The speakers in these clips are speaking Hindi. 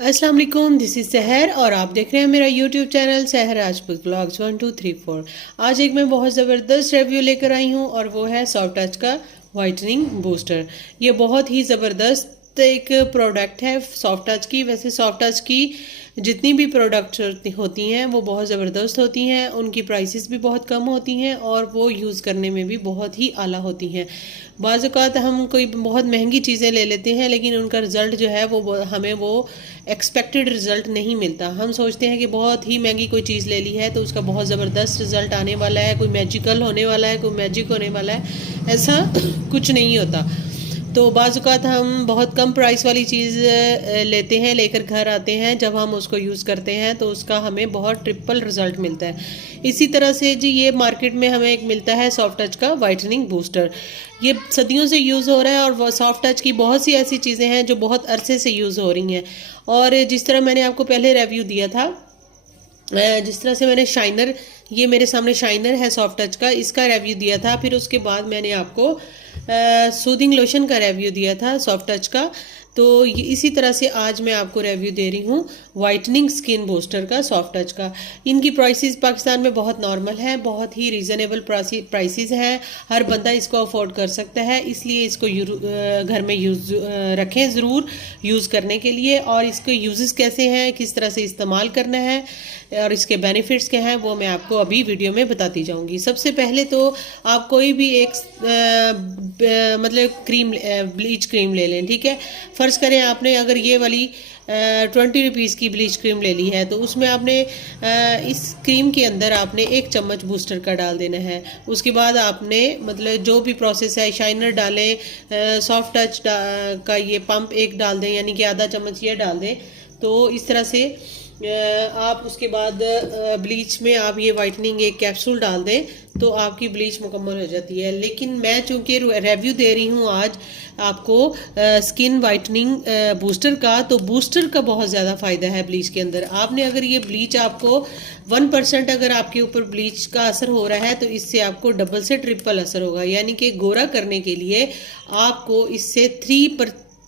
अस्सलाम वालेकुम, दिस इज़ सहर और आप देख रहे हैं मेरा यूट्यूब चैनल सहर राजपूत ब्लॉग्स 1 2 3 4। आज एक मैं बहुत ज़बरदस्त रिव्यू लेकर आई हूँ और वो है सॉफ्ट टच का वाइटनिंग बूस्टर। ये बहुत ही ज़बरदस्त एक प्रोडक्ट है सॉफ्ट टच की। वैसे सॉफ्ट टच की जितनी भी प्रोडक्ट होती हैं वो बहुत ज़बरदस्त होती हैं, उनकी प्राइसेस भी बहुत कम होती हैं और वो यूज़ करने में भी बहुत ही आला होती हैं। बाज़ औक़ात हम कोई बहुत महंगी चीज़ें ले लेते हैं लेकिन उनका रिज़ल्ट जो है वो हमें वो एक्सपेक्टेड रिज़ल्ट नहीं मिलता। हम सोचते हैं कि बहुत ही महंगी कोई चीज़ ले ली है तो उसका बहुत ज़बरदस्त रिज़ल्ट आने वाला है, कोई मैजिकल होने वाला है, कोई मैजिक होने वाला है। ऐसा कुछ नहीं होता। तो बाज़ औक़ात हम बहुत कम प्राइस वाली चीज़ लेते हैं, लेकर घर आते हैं, जब हम उसको यूज़ करते हैं तो उसका हमें बहुत ट्रिपल रिज़ल्ट मिलता है। इसी तरह से जी ये मार्केट में हमें एक मिलता है सॉफ्ट टच का वाइटनिंग बूस्टर। ये सदियों से यूज़ हो रहा है और वह सॉफ्ट टच की बहुत सी ऐसी चीज़ें हैं जो बहुत अरसे से यूज़ हो रही हैं। और जिस तरह मैंने आपको पहले रिव्यू दिया था, जिस तरह से मैंने शाइनर, ये मेरे सामने शाइनर है सॉफ्ट टच का, इसका रिव्यू दिया था। फिर उसके बाद मैंने आपको सूदिंग लोशन का रिव्यू दिया था सॉफ्ट टच का। तो इसी तरह से आज मैं आपको रिव्यू दे रही हूँ वाइटनिंग स्किन बूस्टर का सॉफ्ट टच का। इनकी प्राइसेस पाकिस्तान में बहुत नॉर्मल है, बहुत ही रीज़नेबल प्राइसेस हैं, हर बंदा इसको अफोर्ड कर सकता है। इसलिए इसको घर में यूज़ रखें ज़रूर यूज़ करने के लिए। और इसके यूजेस कैसे हैं, किस तरह से इस्तेमाल करना है और इसके बेनिफिट्स क्या हैं, वो मैं आपको अभी वीडियो में बताती जाऊंगी। सबसे पहले तो आप कोई भी एक मतलब क्रीम, ब्लीच क्रीम ले लें, ठीक है। फ़र्ज़ करें आपने अगर ये वाली 20 रुपीज़ की ब्लीच क्रीम ले ली है तो उसमें आपने इस क्रीम के अंदर आपने 1 चम्मच बूस्टर का डाल देना है। उसके बाद आपने मतलब जो भी प्रोसेस है, शाइनर डालें, सॉफ्ट टच का ये पंप एक डाल दें, यानी कि आधा चम्मच ये डाल दें। तो इस तरह से आप उसके बाद ब्लीच में आप ये वाइटनिंग एक कैप्सूल डाल दें तो आपकी ब्लीच मुकम्मल हो जाती है। लेकिन मैं चूंकि रिव्यू दे रही हूँ आज आपको स्किन वाइटनिंग बूस्टर का, तो बूस्टर का बहुत ज़्यादा फ़ायदा है ब्लीच के अंदर। आपने अगर ये ब्लीच आपको 1% अगर आपके ऊपर ब्लीच का असर हो रहा है तो इससे आपको डबल से ट्रिपल असर होगा। यानी कि गोरा करने के लिए आपको इससे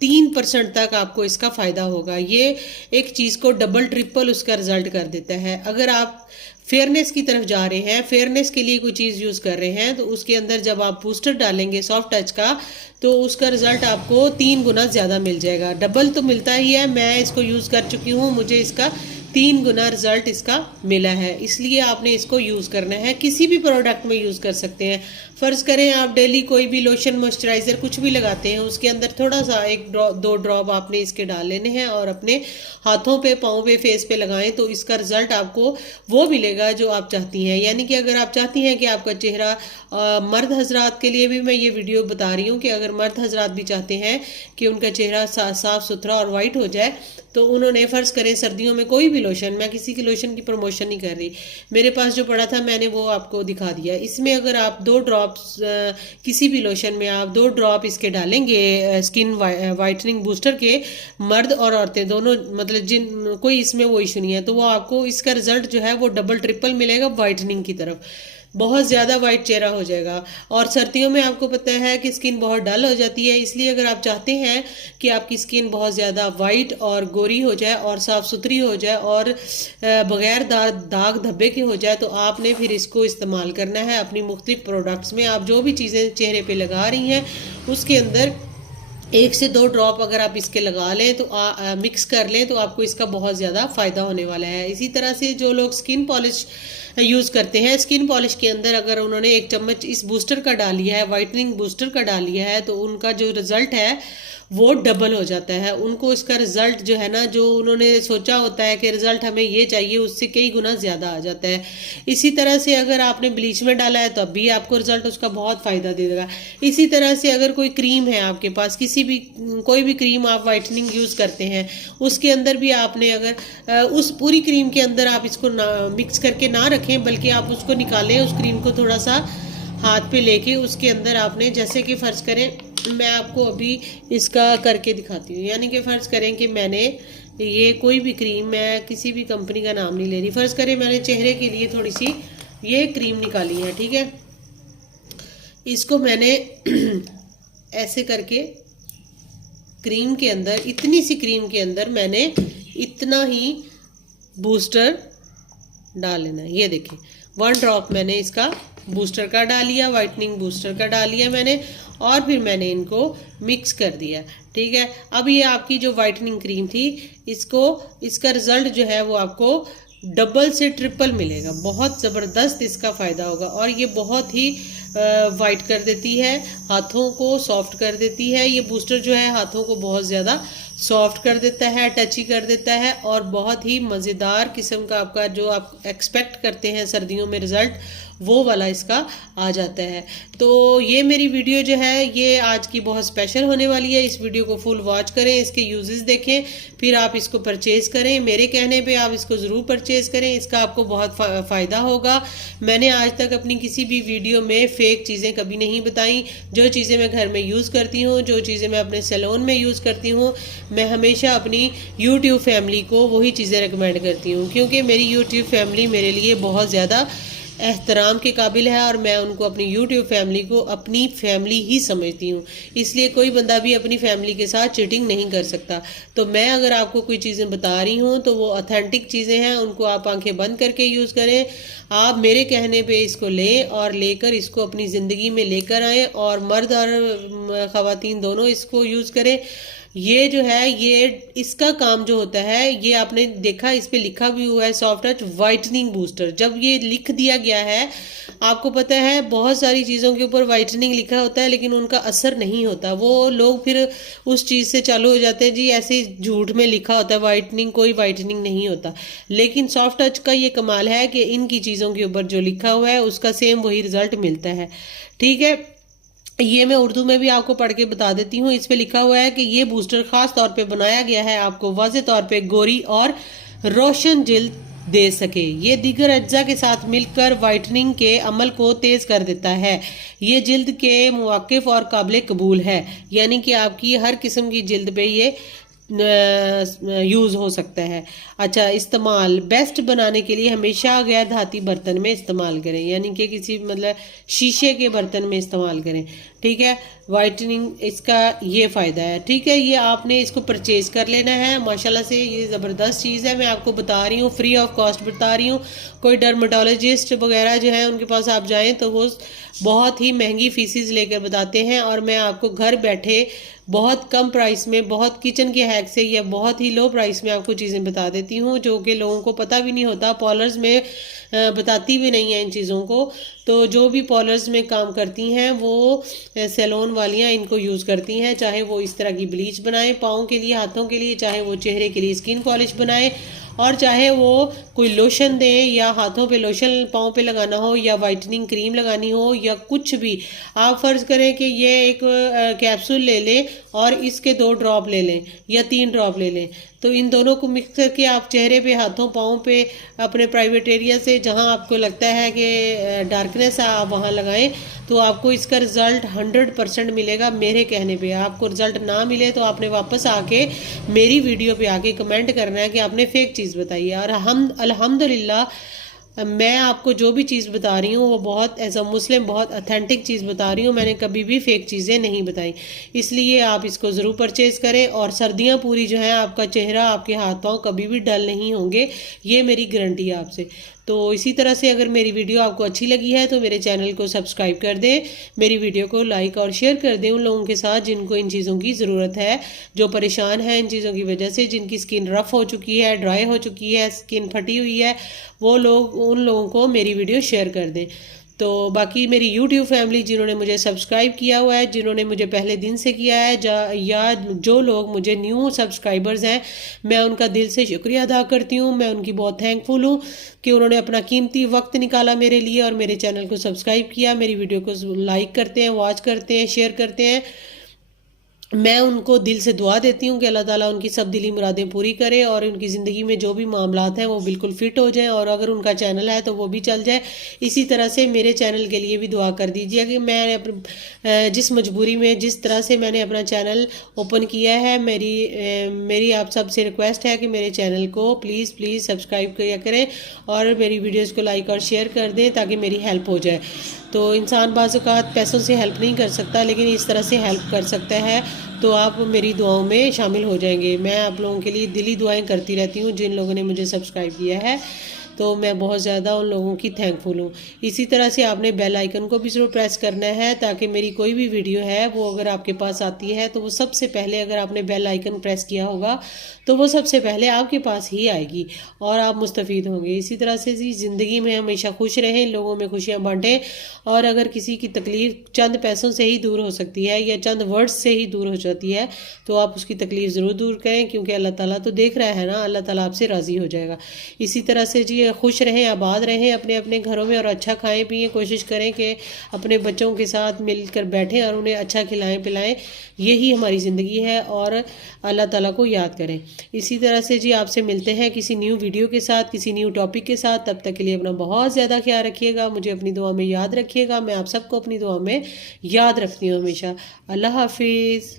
3% तक आपको इसका फ़ायदा होगा। ये एक चीज़ को डबल ट्रिपल उसका रिजल्ट कर देता है। अगर आप फेयरनेस की तरफ जा रहे हैं, फेयरनेस के लिए कोई चीज़ यूज़ कर रहे हैं, तो उसके अंदर जब आप बूस्टर डालेंगे सॉफ्ट टच का तो उसका रिजल्ट आपको 3 गुना ज़्यादा मिल जाएगा। डबल तो मिलता ही है, मैं इसको यूज़ कर चुकी हूँ, मुझे इसका 3 गुना रिजल्ट इसका मिला है। इसलिए आपने इसको यूज़ करना है, किसी भी प्रोडक्ट में यूज़ कर सकते हैं। फ़र्ज़ करें आप डेली कोई भी लोशन, मॉइस्चराइज़र कुछ भी लगाते हैं, उसके अंदर थोड़ा सा 1 2 ड्रॉप आपने इसके डाल लेने हैं और अपने हाथों पे, पाँव पे, फेस पे लगाएं तो इसका रिजल्ट आपको वो मिलेगा जो आप चाहती हैं। यानी कि अगर आप चाहती हैं कि आपका चेहरा, मर्द हजरात के लिए भी मैं ये वीडियो बता रही हूँ कि अगर मर्द हजरात भी चाहते हैं कि उनका चेहरा साफ सुथरा और वाइट हो जाए, तो उन्होंने फ़र्ज़ करें सर्दियों में कोई भी लोशन, मैं किसी की लोशन की प्रमोशन नहीं कर रही, मेरे पास जो पड़ा था मैंने वो आपको दिखा दिया। इसमें अगर आप 2 ड्रॉप्स किसी भी लोशन में आप 2 ड्रॉप इसके डालेंगे स्किन वाइटनिंग बूस्टर के, मर्द और औरतें दोनों, मतलब जिन कोई इसमें वो इशू नहीं है, तो वो आपको इसका रिजल्ट जो है वो डबल ट्रिपल मिलेगा वाइटनिंग की तरफ। बहुत ज़्यादा वाइट चेहरा हो जाएगा। और सर्दियों में आपको पता है कि स्किन बहुत डल हो जाती है, इसलिए अगर आप चाहते हैं कि आपकी स्किन बहुत ज़्यादा वाइट और गोरी हो जाए और साफ़ सुथरी हो जाए और बग़ैर दाग धब्बे के हो जाए, तो आपने फिर इसको इस्तेमाल करना है अपनी मुख्तलिफ प्रोडक्ट्स में। आप जो भी चीज़ें चेहरे पे लगा रही हैं उसके अंदर 1 से 2 ड्रॉप अगर आप इसके लगा लें तो मिक्स कर लें तो आपको इसका बहुत ज़्यादा फ़ायदा होने वाला है। इसी तरह से जो लोग स्किन पॉलिश यूज़ करते हैं, स्किन पॉलिश के अंदर अगर उन्होंने 1 चम्मच इस बूस्टर का डाल लिया है, वाइटनिंग बूस्टर का डाल लिया है, तो उनका जो रिज़ल्ट है वो डबल हो जाता है। उनको इसका रिज़ल्ट जो है ना, जो उन्होंने सोचा होता है कि रिज़ल्ट हमें ये चाहिए, उससे कई गुना ज़्यादा आ जाता है। इसी तरह से अगर आपने ब्लीच में डाला है तो अब भी आपको रिज़ल्ट उसका बहुत फ़ायदा दे देगा। इसी तरह से अगर कोई क्रीम है आपके पास, कोई भी क्रीम आप वाइटनिंग यूज़ करते हैं, उसके अंदर भी आपने अगर उस पूरी क्रीम के अंदर आप इसको मिक्स करके ना रखें, बल्कि आप उसको निकालें, उस क्रीम को थोड़ा सा हाथ पे लेके उसके अंदर आपने, जैसे कि फ़र्ज़ करें मैं आपको अभी इसका करके दिखाती हूँ। यानी कि फ़र्ज़ करें कि मैंने ये कोई भी क्रीम, मैं किसी भी कंपनी का नाम नहीं ले रही, फ़र्ज़ करें मैंने चेहरे के लिए थोड़ी सी ये क्रीम निकाली है, ठीक है। इसको मैंने ऐसे करके क्रीम के अंदर, इतनी सी क्रीम के अंदर मैंने इतना ही बूस्टर डाल लेना है। ये देखें 1 ड्रॉप मैंने इसका बूस्टर का डाल लिया, वाइटनिंग बूस्टर का डाल लिया मैंने, और फिर मैंने इनको मिक्स कर दिया। ठीक है, अब ये आपकी जो वाइटनिंग क्रीम थी, इसका रिजल्ट जो है वो आपको डबल से ट्रिपल मिलेगा। बहुत ज़बरदस्त इसका फ़ायदा होगा, और ये बहुत ही वाइट कर देती है, हाथों को सॉफ्ट कर देती है। ये बूस्टर जो है हाथों को बहुत ज़्यादा सॉफ्ट कर देता है, टची कर देता है, और बहुत ही मज़ेदार किस्म का आपका जो आप एक्सपेक्ट करते हैं सर्दियों में रिज़ल्ट, वो वाला इसका आ जाता है। तो ये मेरी वीडियो जो है ये आज की बहुत स्पेशल होने वाली है। इस वीडियो को फुल वॉच करें, इसके यूजेस देखें, फिर आप इसको परचेज़ करें। मेरे कहने पे आप इसको ज़रूर परचेज़ करें, इसका आपको बहुत फ़ायदा होगा। मैंने आज तक अपनी किसी भी वीडियो में फ़ेक चीज़ें कभी नहीं बताई। जो चीज़ें मैं घर में यूज़ करती हूँ, जो चीज़ें मैं अपने सैलून में यूज़ करती हूँ, मैं हमेशा अपनी यूट्यूब फैमिली को वही चीज़ें रिकमेंड करती हूँ, क्योंकि मेरी यूट्यूब फैमिली मेरे लिए बहुत ज़्यादा एहतराम के काबिल है, और मैं उनको अपनी यूट्यूब फैमिली को अपनी फैमिली ही समझती हूँ। इसलिए कोई बंदा भी अपनी फैमिली के साथ चीटिंग नहीं कर सकता। तो मैं अगर आपको कोई चीज़ें बता रही हूँ तो वो ऑथेंटिक चीज़ें हैं, उनको आप आंखें बंद करके यूज़ करें। आप मेरे कहने पे इसको लें और लेकर इसको अपनी ज़िंदगी में लेकर आएँ, और मर्द और ख़वातीन दोनों इसको यूज़ करें। ये जो है ये इसका काम जो होता है, ये आपने देखा इस पे लिखा भी हुआ है सॉफ्ट टच वाइटनिंग बूस्टर। जब ये लिख दिया गया है, आपको पता है बहुत सारी चीज़ों के ऊपर वाइटनिंग लिखा होता है लेकिन उनका असर नहीं होता। वो लोग फिर उस चीज़ से चालू हो जाते हैं, जी ऐसे झूठ में लिखा होता है वाइटनिंग, कोई वाइटनिंग नहीं होता। लेकिन सॉफ्ट टच का ये कमाल है कि इनकी चीज़ों के ऊपर जो लिखा हुआ है उसका सेम वही रिजल्ट मिलता है। ठीक है, ये मैं उर्दू में भी आपको पढ़ के बता देती हूँ। इस पे लिखा हुआ है कि ये बूस्टर खास तौर पे बनाया गया है आपको वाज़े तौर पे गोरी और रोशन जिल्द दे सके। ये दीगर अज्जा के साथ मिलकर वाइटनिंग के अमल को तेज़ कर देता है। ये जिल्द के मुवाकिफ और काबिल कबूल है, यानी कि आपकी हर किस्म की जिल्द पे ये यूज़ हो सकता है। अच्छा, इस्तेमाल बेस्ट बनाने के लिए हमेशा गैर धाती बर्तन में इस्तेमाल करें, यानी कि किसी मतलब शीशे के बर्तन में इस्तेमाल करें। ठीक है, वाइटनिंग इसका ये फ़ायदा है। ठीक है, ये आपने इसको परचेज़ कर लेना है। माशाल्लाह से ये ज़बरदस्त चीज़ है, मैं आपको बता रही हूँ, फ्री ऑफ कॉस्ट बता रही हूँ। कोई डर्मेटोलॉजिस्ट वगैरह जो है उनके पास आप जाएँ तो वो बहुत ही महंगी फीसिस लेकर बताते हैं, और मैं आपको घर बैठे बहुत कम प्राइस में, बहुत किचन के हैक से या बहुत ही लो प्राइस में आपको चीज़ें बता देती हूँ, जो कि लोगों को पता भी नहीं होता। पॉलर्स में बताती भी नहीं है इन चीज़ों को। तो जो भी पॉलर्स में काम करती हैं वो सैलून वालियाँ इनको यूज़ करती हैं, चाहे वो इस तरह की ब्लीच बनाएं पाँव के लिए, हाथों के लिए, चाहे वो चेहरे के लिए स्किन पॉलिश बनाएं, और चाहे वो कोई लोशन दें, या हाथों पे लोशन पाँव पे लगाना हो, या वाइटनिंग क्रीम लगानी हो, या कुछ भी। आप फ़र्ज़ करें कि ये एक कैप्सूल ले लें और इसके 2 ड्रॉप ले लें या 3 ड्रॉप ले लें, तो इन दोनों को मिक्स करके आप चेहरे पे, हाथों, पाँव पे, अपने प्राइवेट एरिया से जहां आपको लगता है कि डार्कनेस है आप वहां लगाएं, तो आपको इसका रिज़ल्ट 100% मिलेगा। मेरे कहने पे आपको रिज़ल्ट ना मिले तो आपने वापस आके मेरी वीडियो पे आके कमेंट करना है कि आपने फेक चीज़ बताई है। और हम अल्हम्दुलिल्लाह मैं आपको जो भी चीज़ बता रही हूँ वो बहुत एज अ मुस्लिम बहुत ऑथेंटिक चीज़ बता रही हूँ, मैंने कभी भी फेक चीज़ें नहीं बताई। इसलिए आप इसको ज़रूर परचेज़ करें, और सर्दियाँ पूरी जो है आपका चेहरा, आपके हाथ पाँव कभी भी डल नहीं होंगे, ये मेरी गारंटी है आपसे। तो इसी तरह से अगर मेरी वीडियो आपको अच्छी लगी है तो मेरे चैनल को सब्सक्राइब कर दें, मेरी वीडियो को लाइक और शेयर कर दें उन लोगों के साथ जिनको इन चीज़ों की ज़रूरत है, जो परेशान है इन चीज़ों की वजह से, जिनकी स्किन रफ़ हो चुकी है, ड्राई हो चुकी है, स्किन फटी हुई है, वो लोग, उन लोगों को मेरी वीडियो शेयर कर दें। तो बाकी मेरी YouTube फैमिली जिन्होंने मुझे सब्सक्राइब किया हुआ है, जिन्होंने मुझे पहले दिन से किया है, या जो लोग मुझे न्यू सब्सक्राइबर्स हैं, मैं उनका दिल से शुक्रिया अदा करती हूँ। मैं उनकी बहुत थैंकफुल हूँ कि उन्होंने अपना कीमती वक्त निकाला मेरे लिए और मेरे चैनल को सब्सक्राइब किया, मेरी वीडियो को लाइक करते हैं, वॉच करते हैं, शेयर करते हैं। मैं उनको दिल से दुआ देती हूँ कि अल्लाह ताला उनकी सब दिली मुरादें पूरी करे, और उनकी ज़िंदगी में जो भी मामलात हैं वो बिल्कुल फिट हो जाएं, और अगर उनका चैनल है तो वो भी चल जाए। इसी तरह से मेरे चैनल के लिए भी दुआ कर दीजिए कि मैं जिस मजबूरी में, जिस तरह से मैंने अपना चैनल ओपन किया है, मेरी आप सब से रिक्वेस्ट है कि मेरे चैनल को प्लीज़ प्लीज़ सब्सक्राइब किया करें और मेरी वीडियोज़ को लाइक और शेयर कर दें ताकि मेरी हेल्प हो जाए। तो इंसान बाज़ औक़ात पैसों से हेल्प नहीं कर सकता, लेकिन इस तरह से हेल्प कर सकता है। तो आप मेरी दुआओं में शामिल हो जाएंगे। मैं आप लोगों के लिए दिली दुआएं करती रहती हूँ, जिन लोगों ने मुझे सब्सक्राइब किया है, तो मैं बहुत ज़्यादा उन लोगों की थैंकफुल हूँ। इसी तरह से आपने बेल आइकन को भी ज़रूर प्रेस करना है, ताकि मेरी कोई भी वीडियो है वो अगर आपके पास आती है तो वो सबसे पहले, अगर आपने बेल आइकन प्रेस किया होगा तो वो सबसे पहले आपके पास ही आएगी और आप मुस्तफ़ीद होंगे। इसी तरह से जी ज़िंदगी में हमेशा खुश रहें, लोगों में खुशियाँ बांटें, और अगर किसी की तकलीफ़ चंद पैसों से ही दूर हो सकती है या चंद वर्ड्स से ही दूर हो जाती है, तो आप उसकी तकलीफ़ ज़रूर दूर करें, क्योंकि अल्लाह ताला तो देख रहा है ना, अल्लाह ताला आपसे राज़ी हो जाएगा। इसी तरह से जी खुश रहें, आबाद रहें अपने अपने घरों में, और अच्छा खाएं पिएं, कोशिश करें कि अपने बच्चों के साथ मिलकर बैठें और उन्हें अच्छा खिलाएं पिलाएं। यही हमारी ज़िंदगी है, और अल्लाह ताला को याद करें। इसी तरह से जी आपसे मिलते हैं किसी न्यू वीडियो के साथ, किसी न्यू टॉपिक के साथ। तब तक के लिए अपना बहुत ज़्यादा ख्याल रखिएगा, मुझे अपनी दुआ में याद रखिएगा। मैं आप सबको अपनी दुआ में याद रखती हूँ हमेशा। अल्लाह हाफिज़।